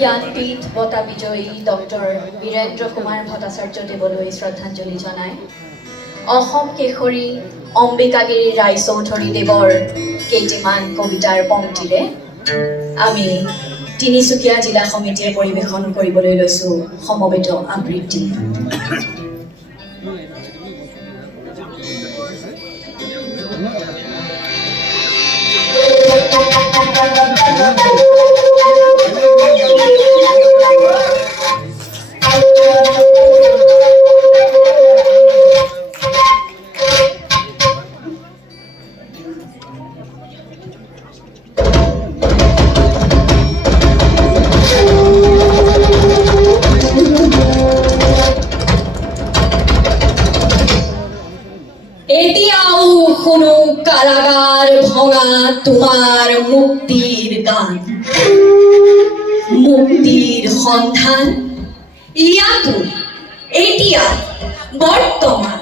জ্ঞানপীঠ বঁটা বিজয়ী ডক্টৰ বীৰেন্দ্ৰ কুমাৰ ভট্টাচাৰ্যদেৱলৈ শ্ৰদ্ধাঞ্জলি জনাই অসম কেশৰী অম্বিকাগিৰি ৰায়চৌধুৰীদেৱৰ কেইটিমান কবিতাৰ পংক্তিৰে আমি তিনিচুকীয়া জিলা সমিতিয়ে পৰিৱেশন কৰিবলৈ লৈছোঁ সমবেত আবৃত্তি। এতিয়াও শুনো কাৰাগাৰ ভঙা তোমাৰ মুক্তিৰ গান, মুক্তিৰ সন্ধান ইয়াতো এতিয়া বৰ্তমান।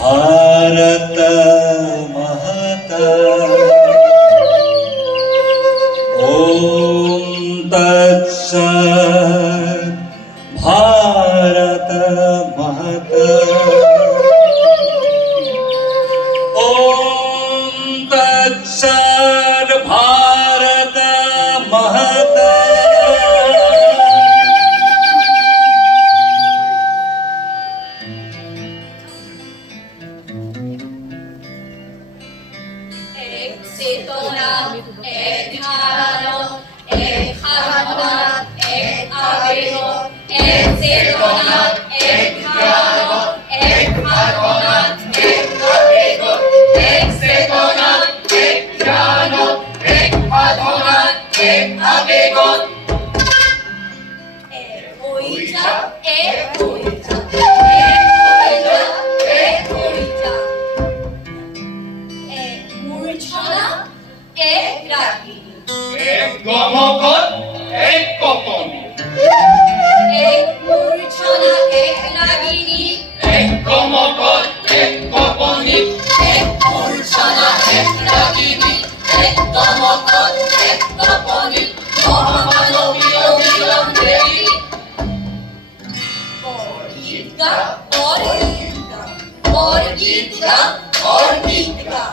भारत महता ओम तत्सत् भारत महता ओम तत्सत् भारत महता চেতনা এক ধারণ এক ভাবনা এক আবেদন এক চেতনা এক ধারণ এক ভাবনা এক আবেদন এক চেতনা এক ধারণ এক ভাবনা এক আবেদন এক হই যা এক হই যা এক রাগিনী এক গমকত এক কপনি এক মূর্ছনা এক রাগিনী এক গমকত এক কপনি এক মূর্ছনা এক রাগিনী এক গমকত এক কপনি মহামানবীয় মিলন দেবী গীত গা গীত গা গীত গা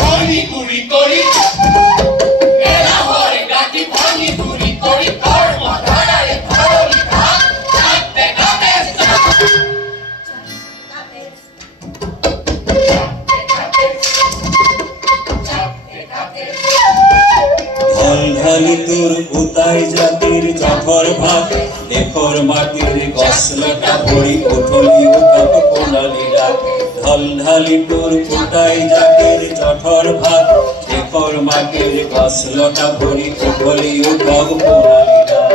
ভাঙি গুড়ি করি এলা হরে গাঠি ভাঙি গুড়ি করি মাটির জঠর ভাত দেখর মাটির গসলতা ভরি উঠলি উঠক কোনালি রাত ঢল ঢালি তোর ফুটাই জাতির জঠর ভাত দেখর মাটির গসলতা ভরি উঠলি উঠক কোনালি রাত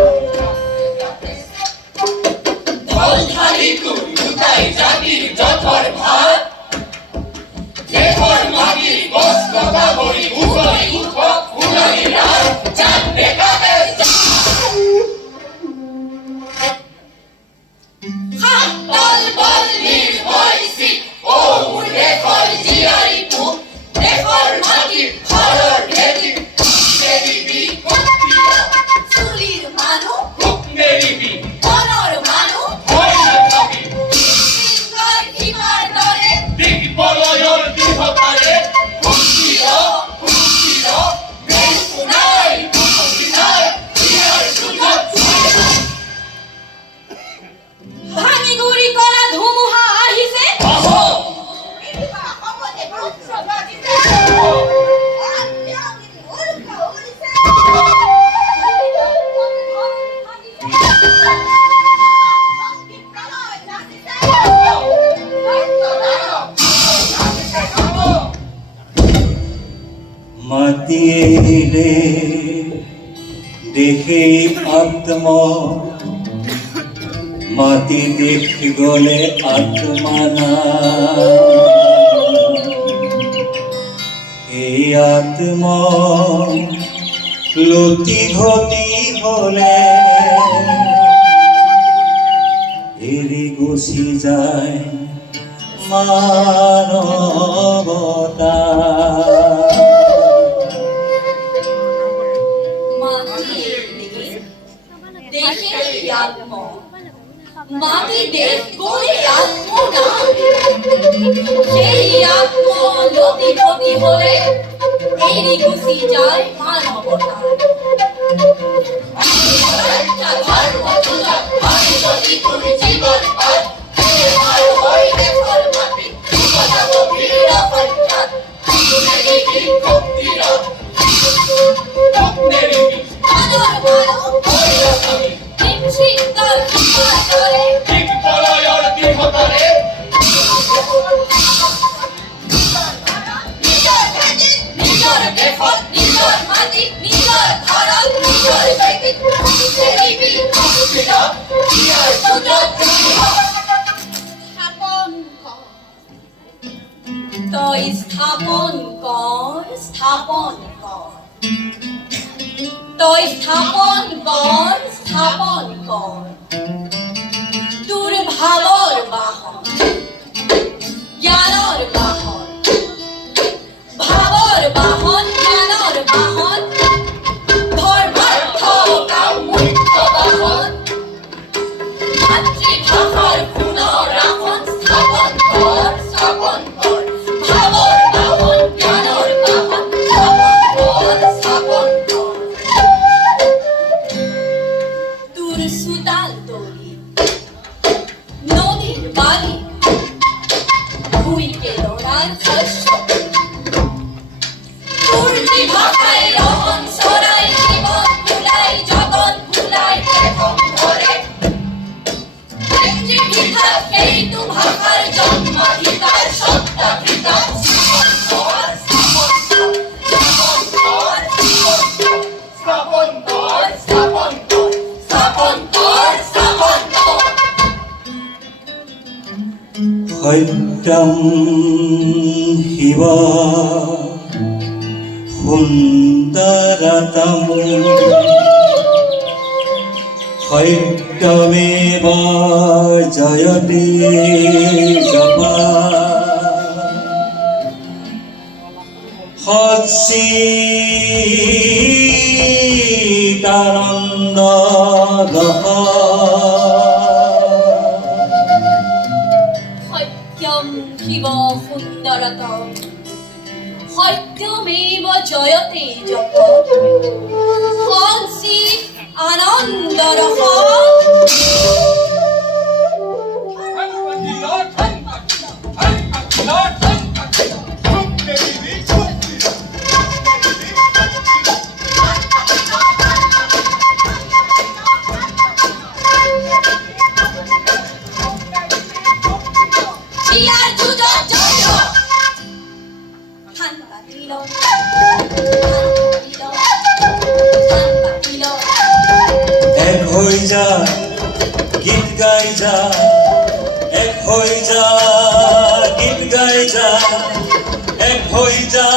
ঢল ঢালি তোর ফুটাই জাতির জঠর ভাত দেখর মাটির গসলতা ভরি উঠলি উঠক কোনালি রাত চাঁদ দেখাতে হাতল বল নির্ভয় সিক ও দেখর জিয়াই পুক দেখর মাটির খরর ঢেকি দেবী কত্তিয়া চুলির মানু নেরিবি মনর মানু হয় না খাবি সিংহর হিমার দরে দিক বলয়র দিহতারে খুশির বেলকুনাই খুশিনাই হিয়ার সুযোগ ভাঙি গুড়ি করা ধুমুহা আহিছে আহো মাতি এলে দেখে আত্ম মাতি দেখ গলে আত্মনা এই আত্ম লতি ঘটি হলে এরি গুছি যায় মানবতা দেখে আত্ম মাটি দেখ করে আত্ম না সেই আত্ম লতি পতি হলে এরি গুছি যায় মানবতা ধর্ম চুলা আমি যদি তোর জীবন পাই আমার হই দেখর মাটি কথা গভীর পঞ্চাত নেরিবি কত্তিয়া নেরিবি আদর ভালো হয় না খাবি হিমশিকর হিমার দরে দিক বলয়র দিহতারে নিজর ভেদি নিজর দেখর নিজর মাটি নিজর ধরল নিজর বেদি দেবী কত্তিয়া হিয়ার সুযোগ স্থাপন কর তো স্থাপন কর স্থাপন কর তো স্থাপন কর তোর ভাবর বাহন জ্ঞানর বাহন ভাবর বাহন জ্ঞানর বাহন ধর্মার্থ কামুখ্য বাহন মাতৃভাষার পুনরাহন স্থাপন কর ভাবর বাহন জ্ঞানর বাহন স্থাপন কর তোর সুতাল তরি নদীর বালি ভুইকে লড়ার শস্য তোর ভাষায় রহন সরাই জীবন ভুলাই জগৎ ভুলাই এখন ধরে ভিতা সেই তু ভাষার জন্মাধিকার সত্তাধিকার স্থাপন কর স্থাপন কর স্থাপন কর সত্যম শিব সুন্দরতম সত্যমেব জয়তে জপা সচ্চিদানন্দ দহ সত্যম শিব সুন্দরতম সত্যমেব জয়তে জগৎ সঞ্চিত আনন্দরহ যা গীত গাই যা এক হয়ে যা গীত গাই যা এক হয়ে যা